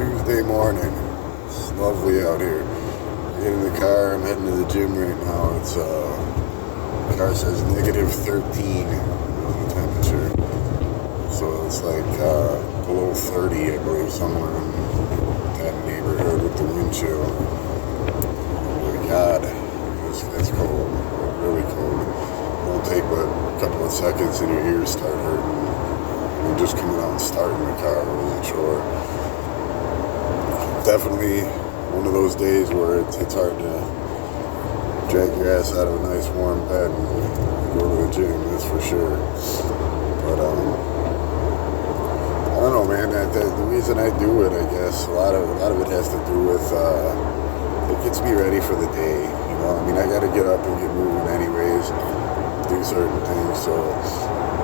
Tuesday morning. It's lovely out here. I get in the car. I'm heading to the gym right now. The car says negative 13 the temperature. So it's like below 30, I believe, somewhere in that neighborhood with the wind chill. Oh my God, it's cold, really cold. It won't take but a couple of seconds and your ears start hurting. And just coming out and starting the car was a chore. Definitely one of those days where it's hard to drag your ass out of a nice warm bed and go to the gym, that's for sure. But I don't know, man. The reason I do it, I guess, a lot of it has to do with it gets me ready for the day. You know, I mean, I got to get up and get moving anyways, do certain things. So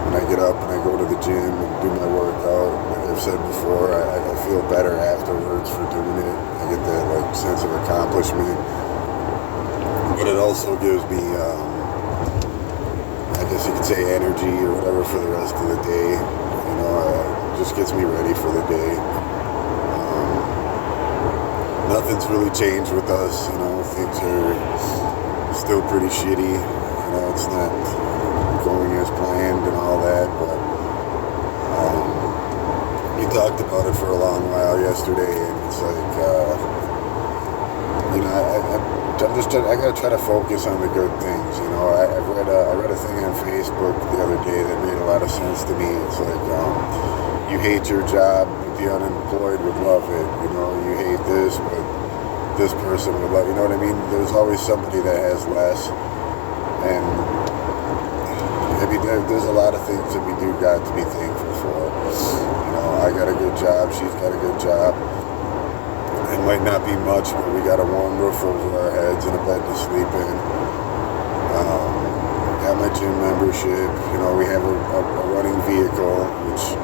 when I get up and I go to the gym and do my workout, like I've said before, I feel better afterwards for doing it. I get that like sense of accomplishment, but it also gives me, I guess you could say, energy or whatever for the rest of the day. You know, it just gets me ready for the day. Nothing's really changed with us. You know, things are still pretty shitty. You know, it's not going as planned and all that, but we talked about it for a long while yesterday, and it's like, you know, I gotta try to focus on the good things. You know, I read a thing on Facebook the other day that made a lot of sense to me. It's like, you hate your job, but the unemployed would love it. You know, you hate this, but this person would love. You know what I mean? There's always somebody that has less, and I mean, there's a lot of things that we do got to be thankful for. You know, I got a good job, she's got a good job. It might not be much, but we got a warm roof over our heads and a bed to sleep in. Got my gym membership. You know, we have a running vehicle, which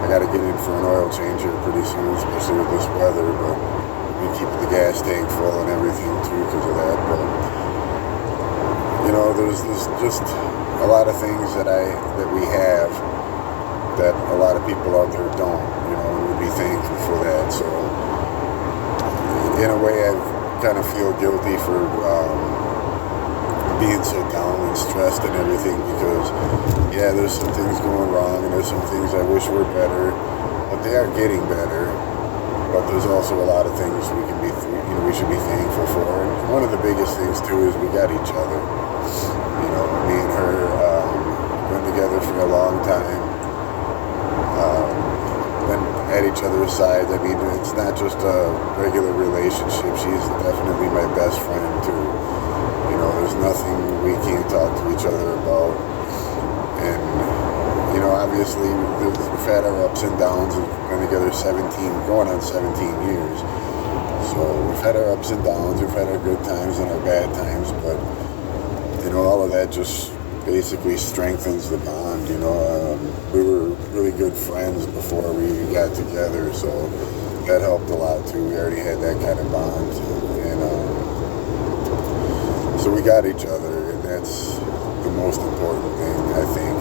I got to get in for an oil change here pretty soon, especially with this weather. But we keep the gas tank full and everything too because of that. But you know, there's just a lot of things that we have that a lot of people out there don't, you know, and would be thankful for that. So in a way, I kind of feel guilty for being so down and stressed and everything because, yeah, there's some things going wrong and there's some things I wish were better, but they are getting better. But there's also a lot of things we should be thankful for. And one of the biggest things too is we got each other. You know, me and her been together for a long time. Been at each other's sides. I mean, it's not just a regular relationship. She's definitely my best friend too. You know, there's nothing we can't talk to each other about. And you know, obviously, we've had our ups and downs. We've been together going on 17 years. So we've had our ups and downs. We've had our good times and our bad times, but you know, all of that just basically strengthens the bond. You know, we were really good friends before we got together, so that helped a lot too. We already had that kind of bond, and so we got each other, and that's the most important thing, I think.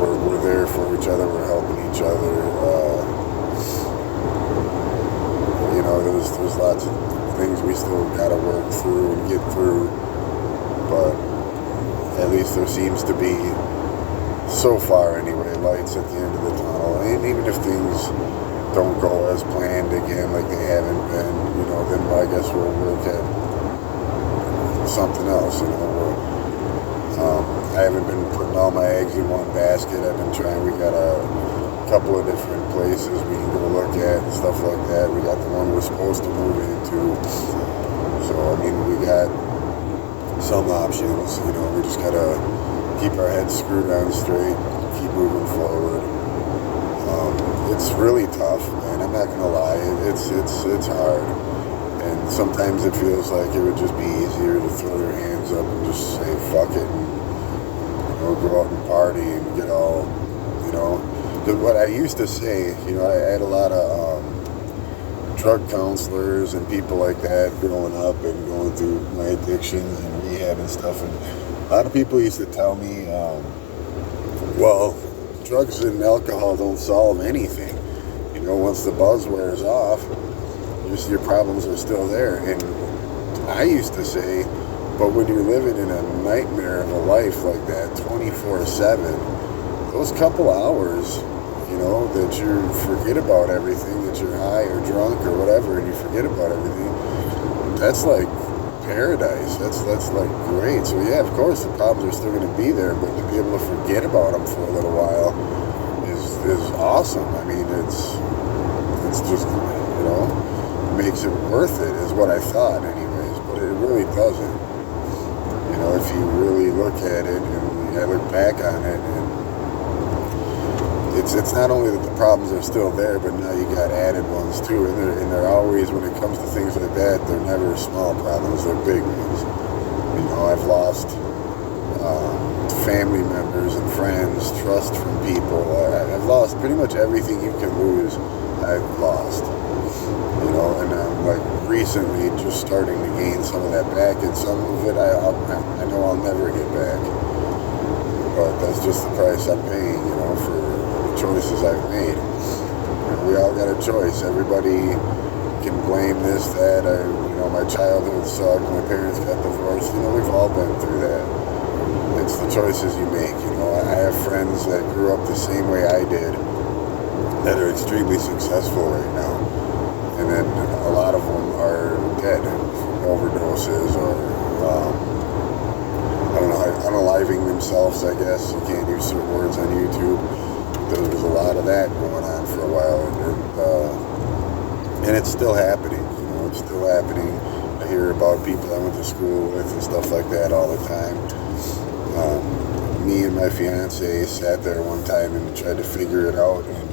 We're there for each other. We're helping each other. You know, there's lots of things we still gotta work through and get through, but at least there seems to be, so far anyway, lights at the end of the tunnel. And even if things don't go as planned again, like they haven't been, you know, then I guess we'll work at something else. You know, I haven't been putting all my eggs in one basket. I've been trying. We got a couple of different places we can go look at and stuff like that. We got the one we're supposed to move into. So, I mean, we got some options. You know, we just gotta keep our heads screwed on straight, keep moving forward. It's really tough, man. I'm not gonna lie. It's hard. And sometimes it feels like it would just be easier to throw your hands up and just say, fuck it, and, you know, go out and party and get all, you know. Because what I used to say, you know, I had a lot of drug counselors and people like that growing up and going through my addictions and rehab and stuff. And a lot of people used to tell me, well, drugs and alcohol don't solve anything. You once the buzz wears off, your problems are still there. And I used to say, but when you're living in a nightmare of a life like that, 24/7, those couple hours, that you forget about everything, that you're high or drunk or whatever, and you forget about everything, that's like paradise. That's like great. So yeah, of course the problems are still going to be there, but to be able to forget about them for a little while is awesome. I mean, it's just, makes it worth it, is what I thought anyways, but it really doesn't. If you really look at it and I look back on it, and it's not only that the problems are still there, but now you got added ones too, and they're always, when it comes to things like that, they're never small problems, they're big ones. I've lost family members and friends, trust from people. I've lost pretty much everything you can lose. I've lost, and I'm like recently just starting to gain some of that back, and some of it I know I'll never get back, but that's just the price I'm paying, for the choices I've made. We all got a choice. Everybody can blame this, that. My childhood sucked. My parents got divorced. We've all been through that. It's the choices you make. I have friends that grew up the same way I did that are extremely successful right now, and then a lot of them are dead from overdoses or unaliving themselves. I guess you can't use certain words on YouTube. There was a lot of that going on for a while, and it's still happening. It's still happening. I hear about people I went to school with and stuff like that all the time. Me and my fiance sat there one time and tried to figure it out, and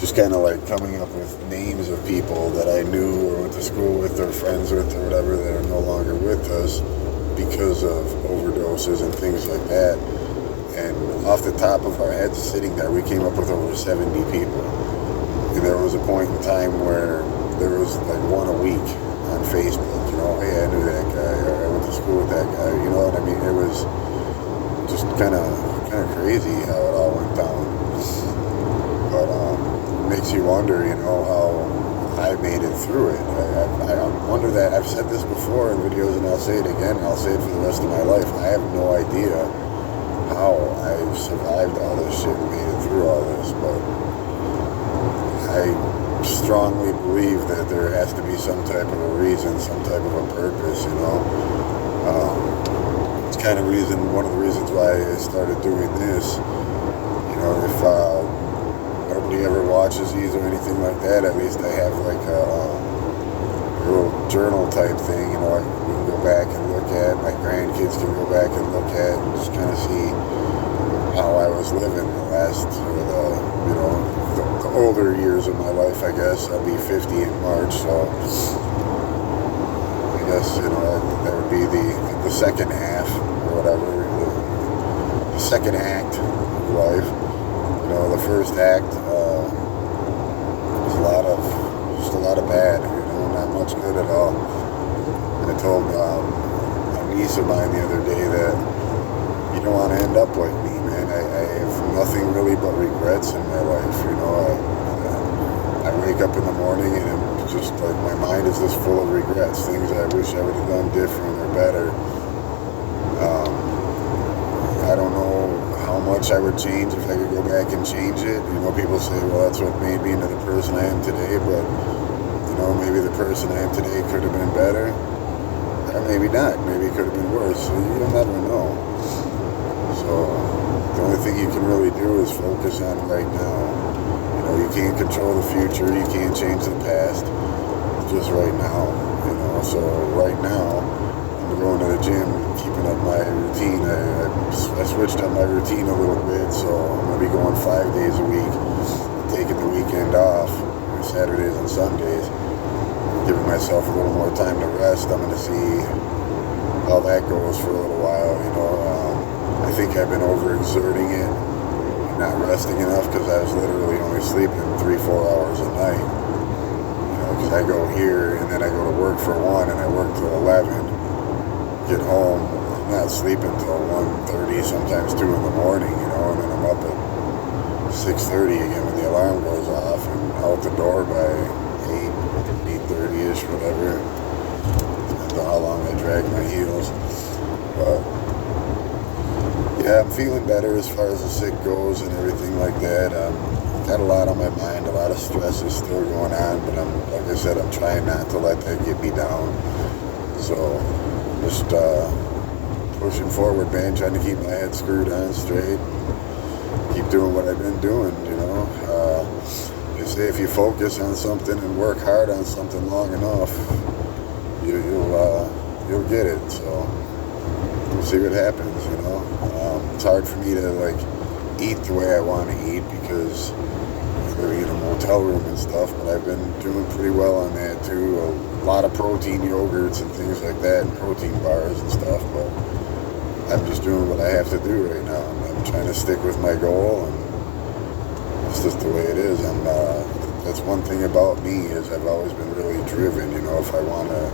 just kind of like coming up with names of people that I knew or went to school with or friends with or whatever that are no longer with us because of overdoses and things like that. And off the top of our heads sitting there, we came up with over 70 people. And there was a point in time where there was like one a week on Facebook, hey, I knew that guy, or I went to school with that guy, you know what I mean? It was just kind of crazy how it all went down. But it makes you wonder, how I made it through it. I wonder that, I've said this before in videos and I'll say it again, and I'll say it for the rest of my life. I have no idea how I've survived all this shit and made it through all this, but I strongly believe that there has to be some type of a reason, some type of a purpose, It's kind of one of the reasons why I started doing this. If nobody ever watches these or anything like that, at least I have like a little journal type thing, we can go back and look at, my grandkids can go back and look at, and just kind of see how I was living the last, the older years of my life, I guess. I'll be 50 in March, so I guess, that would be the second half, or whatever, the second act of life. The first act was just a lot of bad, not much good at all. I told a niece of mine the other day that you don't want to end up like me, man. I have nothing really but regrets in my life, I wake up in the morning and I'm just like, my mind is just full of regrets, things I wish I would have done different or better. I don't know how much I would change if I could go back and change it. People say, well, that's what made me into the person I am today, but maybe the person I am today could have been better, or maybe not. Maybe it could have been worse. So you'll never know. So the only thing you can really do is focus on right now. You can't control the future. You can't change the past. It's just right now. So right now, I'm going to the gym, keeping up my routine. I switched up my routine a little bit, so I'm going to be going 5 days a week, taking the weekend off, Saturdays and Sundays, giving myself a little more time to rest. I'm going to see how that goes for a little while. I think I've been overexerting it, not resting enough, because I was literally only sleeping 3-4 hours a night. Because I go here and then I go to work for 1 and I work till 11, get home, I'm not sleeping till 1:30, sometimes 2 in the morning, and then I'm up at 6:30 again when the alarm goes off, and feeling better as far as the sick goes and everything like that. Got a lot on my mind, a lot of stress is still going on, but like I said, I'm trying not to let that get me down. So, just pushing forward, man, trying to keep my head screwed on straight. Keep doing what I've been doing, you know. They say if you focus on something and work hard on something long enough, you'll get it. So we'll see what happens, you know. It's hard for me to like eat the way I want to eat because I live in a motel room and stuff, but I've been doing pretty well on that too. A lot of protein yogurts and things like that, and protein bars and stuff, but I'm just doing what I have to do right now. I'm trying to stick with my goal, and it's just the way it is. That's one thing about me is I've always been really driven. You know, if I want to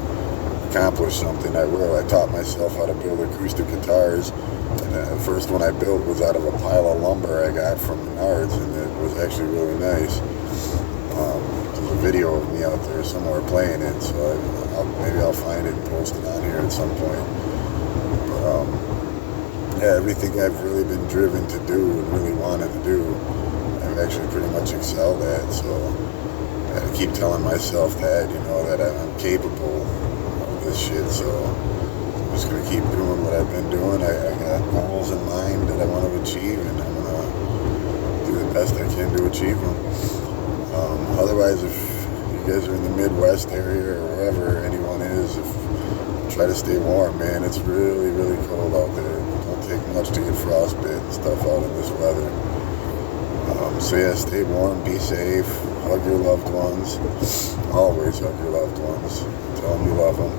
accomplish something, I will. I taught myself how to build acoustic guitars, and the first one I built was out of a pile of lumber I got from Menards, and it was actually really nice. There's a video of me out there somewhere playing it, so maybe I'll find it and post it on here at some point. But yeah, everything I've really been driven to do and really wanted to do, I've actually pretty much excelled at. So I keep telling myself that, you know, that I'm capable of this shit. So I'm just gonna keep doing what I've been doing. I got goals in mind that I want to achieve, and I'm gonna do the best I can to achieve them. Otherwise, if you guys are in the Midwest area or wherever anyone is, try to stay warm, man. It's really, really cold out there. Don't take much to get frostbite and stuff out in this weather. So yeah, stay warm, be safe, hug your loved ones. Always hug your loved ones. Tell them you love them.